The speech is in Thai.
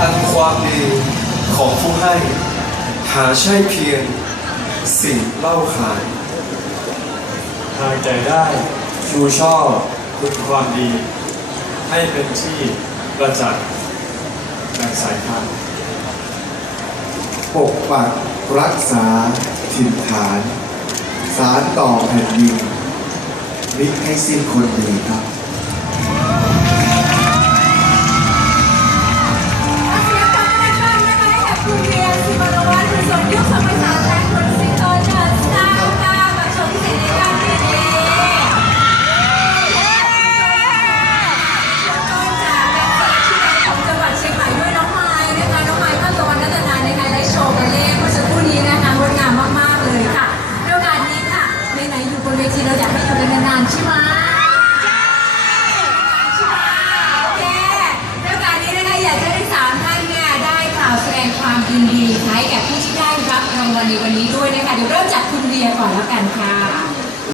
อันความดีของผู้ให้ หาใช่เพียงสิ่งเล่าขายหางใจได้ชูชอบคุณความดี ให้เป็นที่ประจักษ์ในสายพันปกปักรักษาถิ่นฐาน สารต่อแผ่นดินมิให้สิ้นคนดีครับ ไหนๆอยู่บนเวทีเราอยากให้อยู่กันนานๆใช่ไหมใช่โอเคในโอกาสนี้นะคะอยากจะให้สามท่านเนี่ยได้กล่าวแสดงความยินดีให้แก่ผู้ที่ได้รับรางวัลในวันนี้ด้วยนะคะเดี๋ยวเริ่มจากคุณเบียร์ก่อนแล้วกันค่ะ